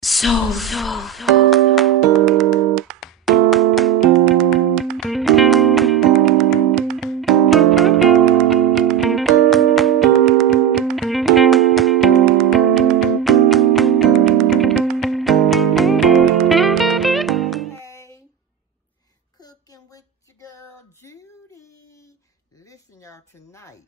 So. Cooking with your girl Judy. Listen, y'all, tonight,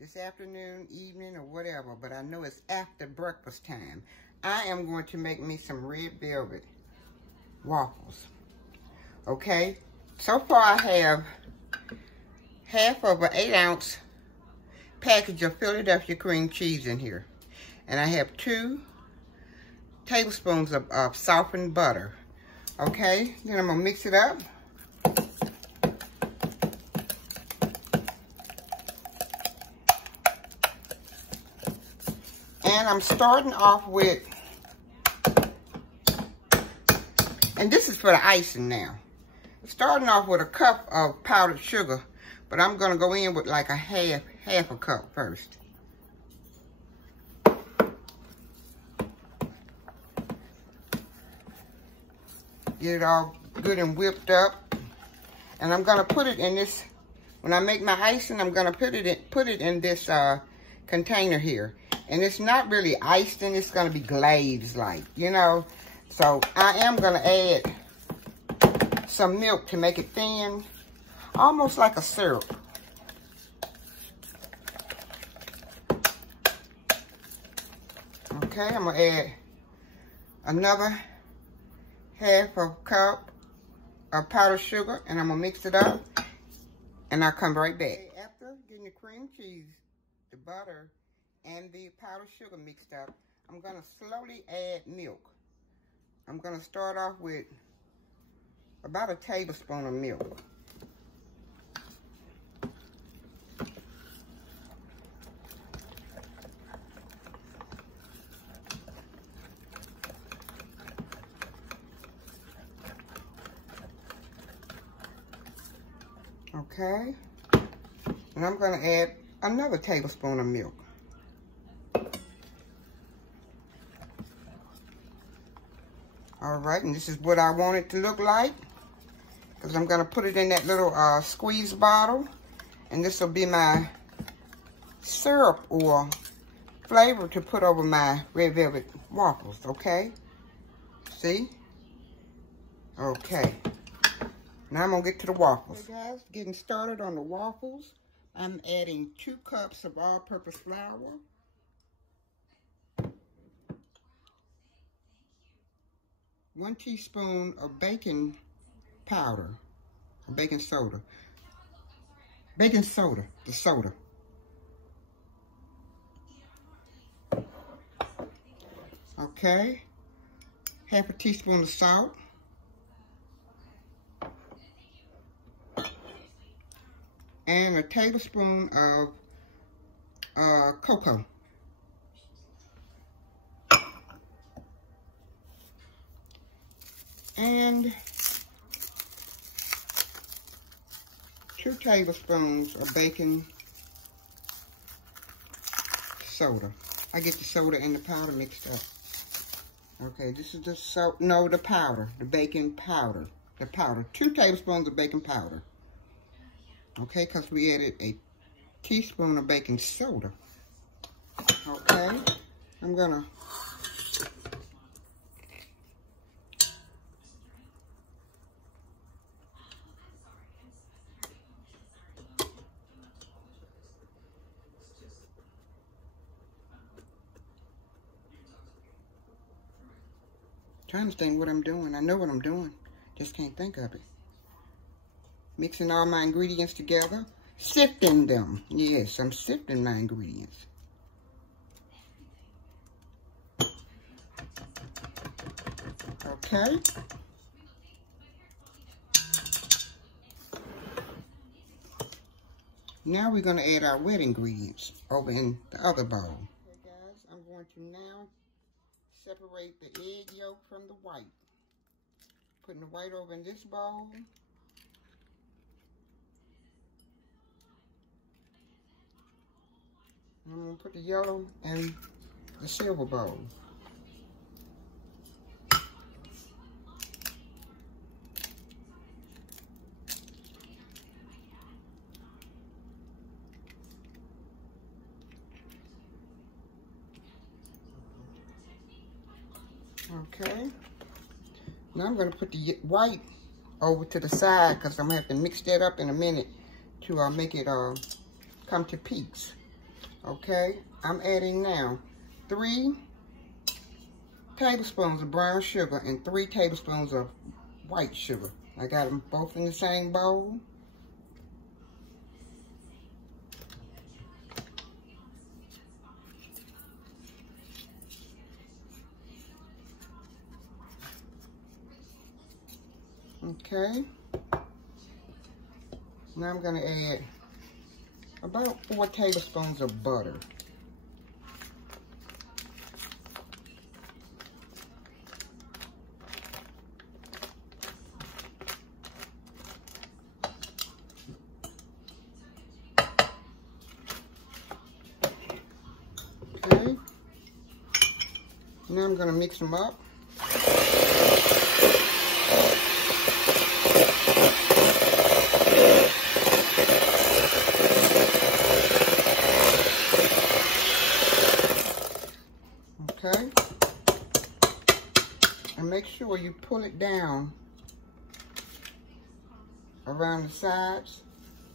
this afternoon, evening, or whatever, but I know it's after breakfast time, I am going to make me some red velvet waffles. Okay? So far I have half of an 8-ounce package of Philadelphia cream cheese in here. And I have 2 tablespoons of softened butter. Okay? Then I'm going to mix it up. And I'm starting off with, and this is for the icing now. Starting off with a cup of powdered sugar, but I'm gonna go in with like a half a cup first. Get it all good and whipped up. And I'm gonna put it in this, when I make my icing, I'm gonna put it in this container here. And it's not really iced in, it's gonna be glazed like, you know. So I am gonna add some milk to make it thin, almost like a syrup. Okay, I'm gonna add another half a cup of powdered sugar, and I'm gonna mix it up, and I'll come right back. After getting the cream cheese, the butter, and the powdered sugar mixed up, I'm gonna slowly add milk. I'm gonna start off with about a tablespoon of milk. Okay, and I'm gonna add another tablespoon of milk. All right, and this is what I want it to look like, because I'm gonna put it in that little squeeze bottle, and this will be my syrup or flavor to put over my red velvet waffles, okay? See? Okay. Now I'm gonna get to the waffles. Okay, guys, getting started on the waffles. I'm adding 2 cups of all-purpose flour. 1 teaspoon of baking powder, or baking soda. Baking soda, the soda. Okay. Half a teaspoon of salt. And a tablespoon of cocoa. And 2 tablespoons of baking soda. I get the soda and the powder mixed up. Okay, this is the powder, the baking powder. The powder, 2 tablespoons of baking powder. Okay, because we added a teaspoon of baking soda. Okay, I'm gonna trying to think what I'm doing. I know what I'm doing, just can't think of it. Mixing all my ingredients together, sifting them. Yes, I'm sifting my ingredients. Okay. Now we're gonna add our wet ingredients over in the other bowl. Okay guys, I'm going to now separate the egg yolk from the white. Putting the white over in this bowl. I'm going to put the yellow in the silver bowl. Okay. Now I'm going to put the white over to the side because I'm going to have to mix that up in a minute to make it come to peaks. Okay. I'm adding now 3 tablespoons of brown sugar and 3 tablespoons of white sugar. I got them both in the same bowl. Okay. Now I'm going to add about 4 tablespoons of butter. Okay. Now I'm going to mix them up. Okay, and make sure you pull it down around the sides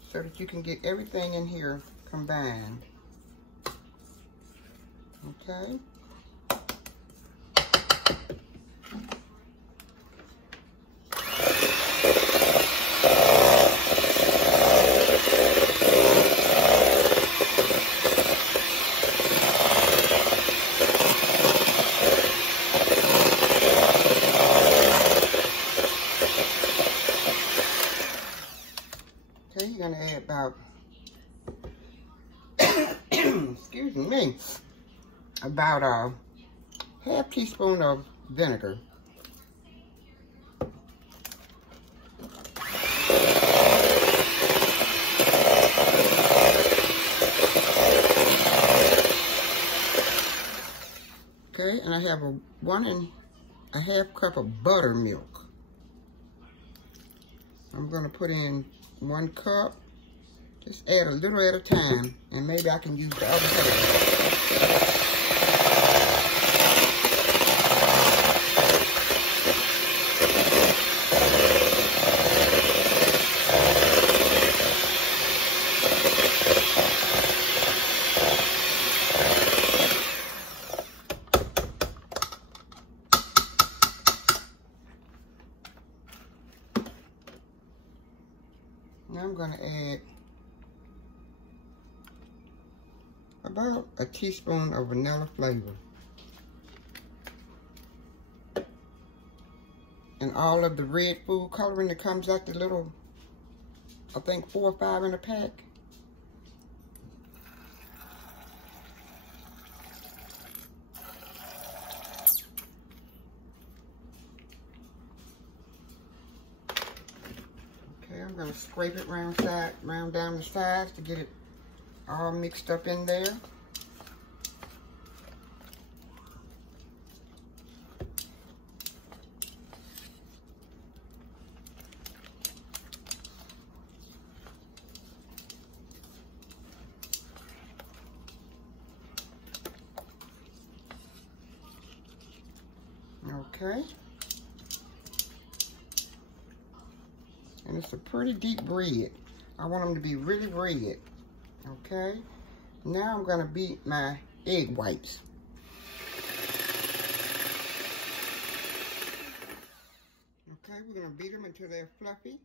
so that you can get everything in here combined. Okay. Okay, you're gonna add about, excuse me, about a half teaspoon of vinegar. Okay, and I have a 1.5 cup of buttermilk. I'm gonna put in 1 cup. Just add a little at a time, and maybe I can use the other half. Now I'm going to add about a teaspoon of vanilla flavor. And all of the red food coloring that comes out the little, I think 4 or 5 in a pack. I'm going to scrape it round down the sides to get it all mixed up in there. Okay. And it's a pretty deep red. I want them to be really red. Okay. Now I'm going to beat my egg whites. Okay, we're going to beat them until they're fluffy.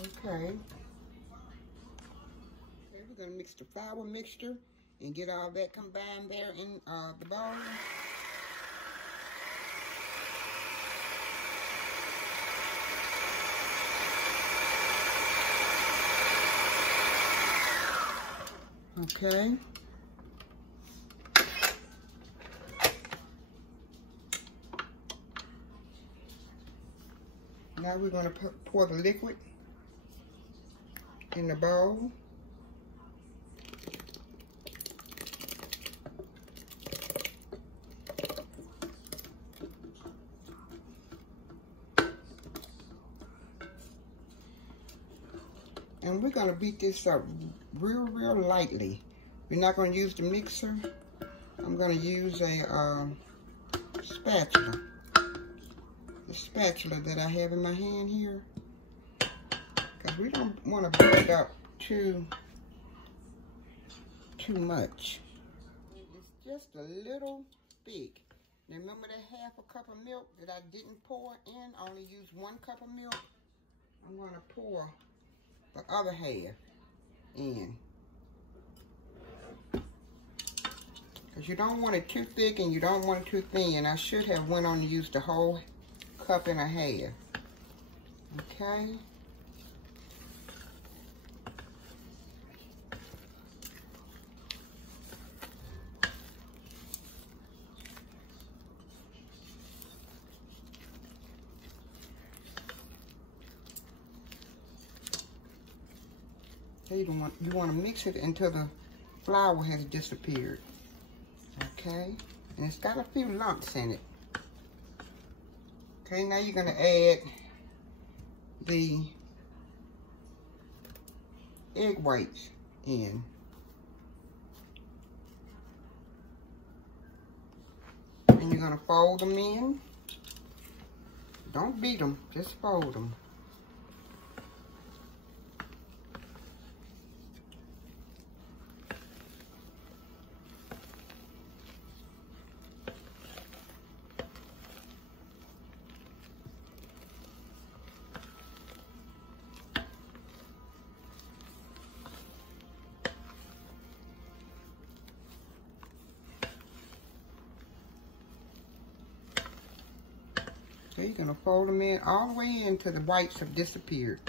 Okay. We're going to mix the flour mixture and get all that combined there in the bowl. Okay. Now we're going to pour the liquid in the bowl. And we're gonna beat this up real lightly. We're not gonna use the mixer. I'm gonna use a spatula. The spatula that I have in my hand here. Because we don't want to beat it up too much. It's just a little thick. Now remember that half a cup of milk that I didn't pour in? I only used 1 cup of milk. I'm going to pour the other half in. Because you don't want it too thick and you don't want it too thin. I should have went on to use the whole cup and a half. Okay. You want to mix it until the flour has disappeared. Okay, and it's got a few lumps in it. Okay, now you're going to add the egg whites in. And you're going to fold them in. Don't beat them, just fold them. So you're going to fold them in all the way in until the whites have disappeared.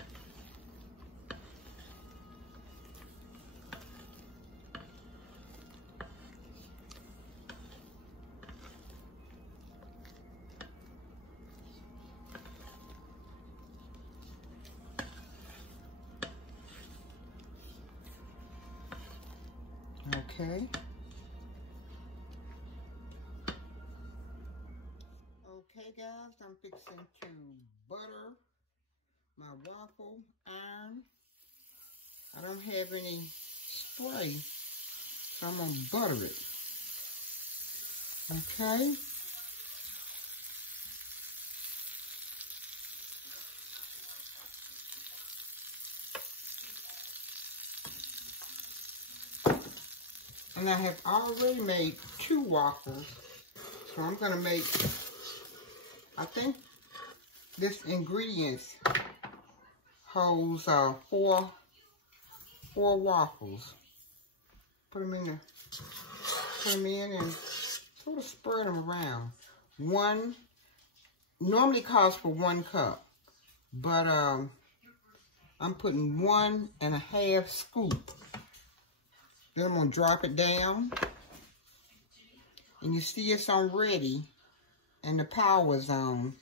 Okay. Okay guys, I'm fixing to butter my waffle iron. I don't have any spray, so I'm gonna butter it. Okay. And I have already made 2 waffles, so I'm gonna make, I think this ingredients holds 4 waffles. Put them in and sort of spread them around. One normally calls for 1 cup, but I'm putting 1.5 scoop. Then I'm gonna drop it down, and you see it's on ready, and the power's on.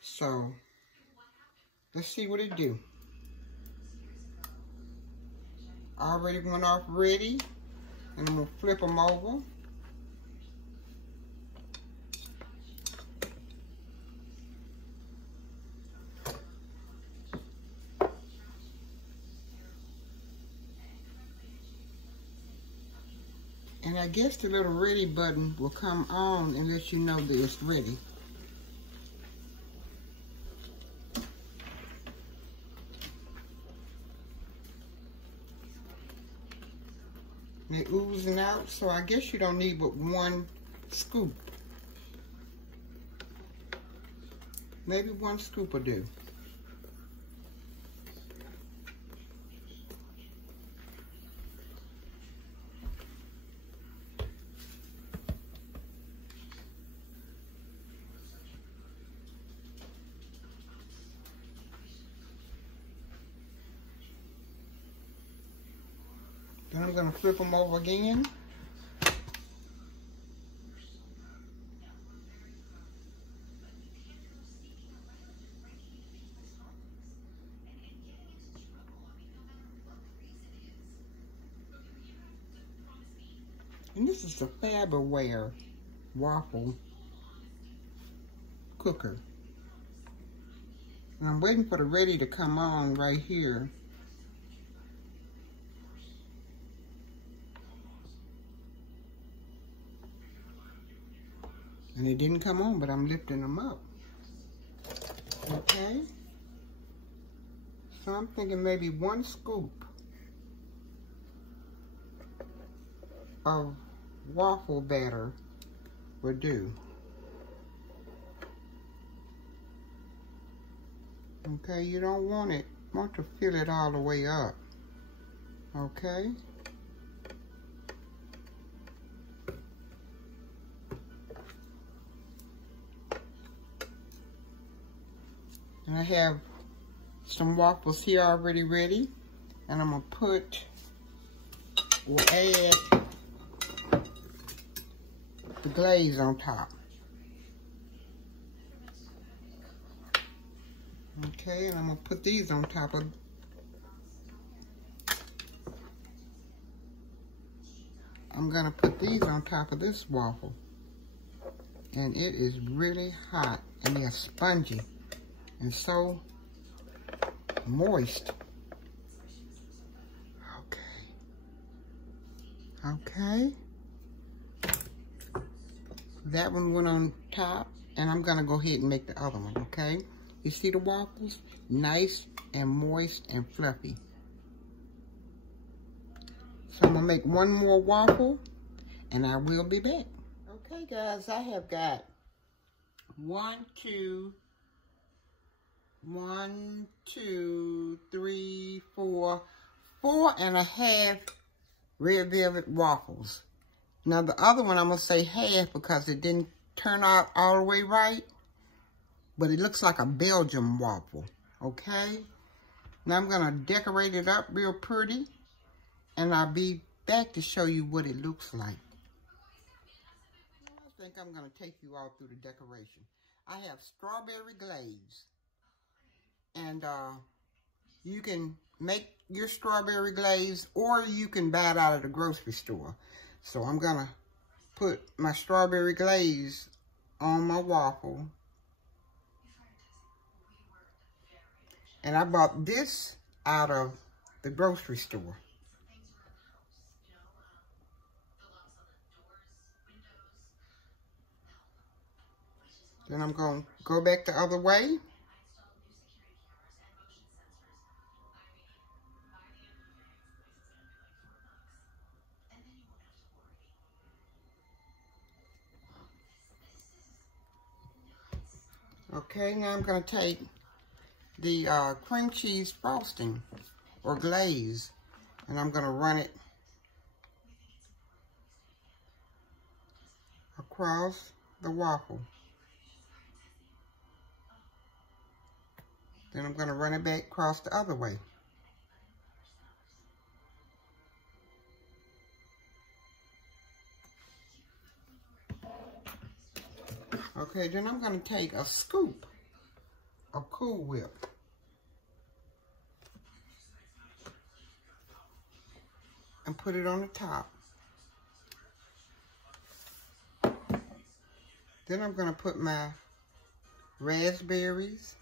So let's see what it do. Already went off ready, and I'm gonna flip them over. And I guess the little ready button will come on and let you know that it's ready. And they're oozing out, so I guess you don't need but 1 scoop. Maybe 1 scoop will do. Then I'm going to flip them over again. And this is the Faberware waffle cooker. And I'm waiting for the ready to come on right here. And it didn't come on, but I'm lifting them up. Okay. So I'm thinking maybe 1 scoop of waffle batter will do. Okay, you don't want to fill it all the way up. Okay. And I have some waffles here already ready. And I'm gonna we'll add the glaze on top. Okay, and I'm gonna put these on top of. I'm gonna put these on top of this waffle. And it is really hot, and they're spongy and so moist. Okay. That one went on top, and I'm gonna go ahead and make the other one, okay? You see the waffles? Nice and moist and fluffy. So I'm gonna make 1 more waffle, and I will be back. Okay, guys, I have got 1, 2, 3, 4, 4.5 red velvet waffles. Now the other one I'm gonna say half because it didn't turn out all the way right, but it looks like a Belgian waffle, okay? Now I'm gonna decorate it up real pretty, and I'll be back to show you what it looks like. I think I'm gonna take you all through the decoration. I have strawberry glaze, and you can make your strawberry glaze, or you can buy it out of the grocery store. So I'm gonna put my strawberry glaze on my waffle. And I bought this out of the grocery store. Then I'm gonna go back the other way. Okay, now I'm going to take the cream cheese frosting or glaze, and I'm going to run it across the waffle. Then I'm going to run it back across the other way. Okay, then I'm going to take a scoop of Cool Whip. And put it on the top. Then I'm going to put my raspberries.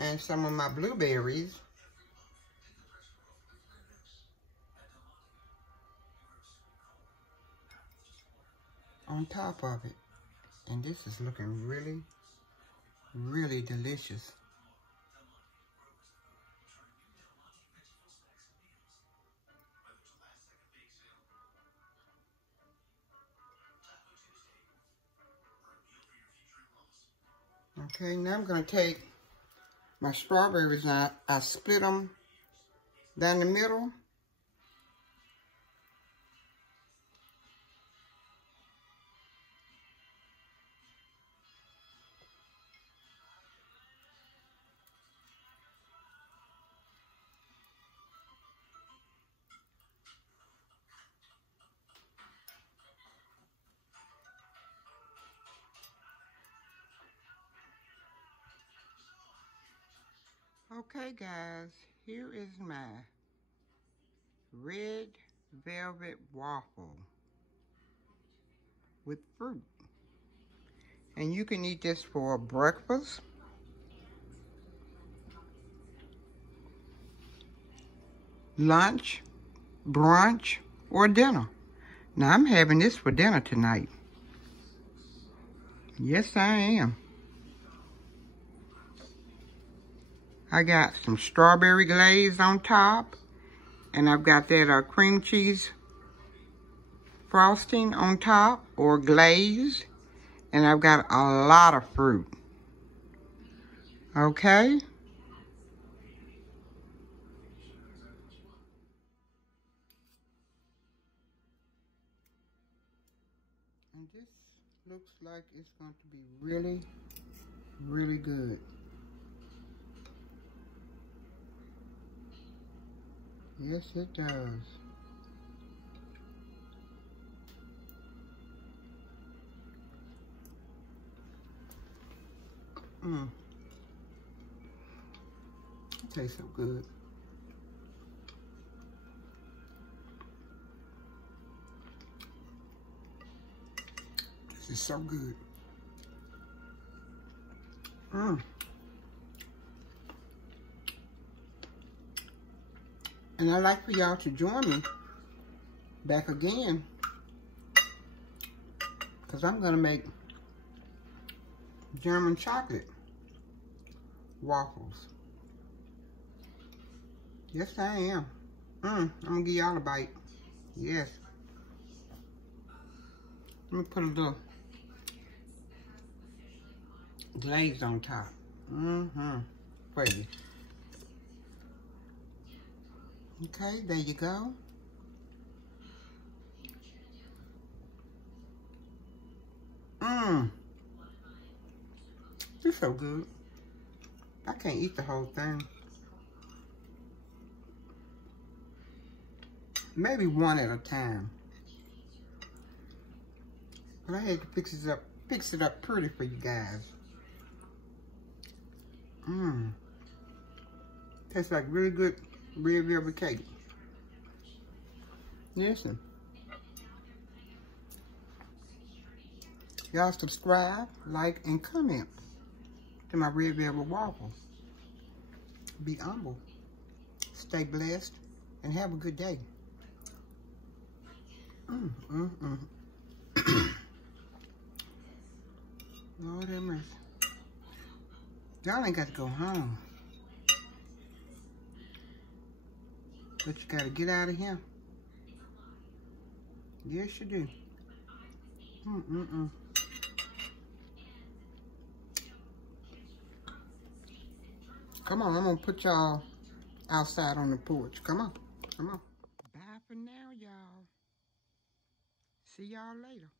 And some of my blueberries. On top of it. And this is looking really, really delicious. Okay, now I'm going to take my strawberries and I split them down the middle. Okay, guys, here is my red velvet waffle with fruit. And you can eat this for breakfast, lunch, brunch, or dinner. Now, I'm having this for dinner tonight. Yes, I am. I got some strawberry glaze on top. And I've got that cream cheese frosting on top, or glaze. And I've got a lot of fruit. Okay? And this looks like it's going to be really, really good. Yes, it does. It tastes so good. This is so good. And I'd like for y'all to join me back again, because I'm going to make German chocolate waffles. Yes, I am. I'm going to give y'all a bite. Yes. Let me put a little glaze on top. For you. Okay, there you go. It's so good. I can't eat the whole thing. Maybe one at a time. But I had to fix it up pretty for you guys. Tastes like really good red velvet cake. Listen. Y'all subscribe, like, and comment to my red velvet waffles. Be humble, stay blessed, and have a good day. Lord have mercy. Y'all ain't got to go home. But you got to get out of here. Yes, you do. Come on, I'm going to put y'all outside on the porch. Come on. Come on. Bye for now, y'all. See y'all later.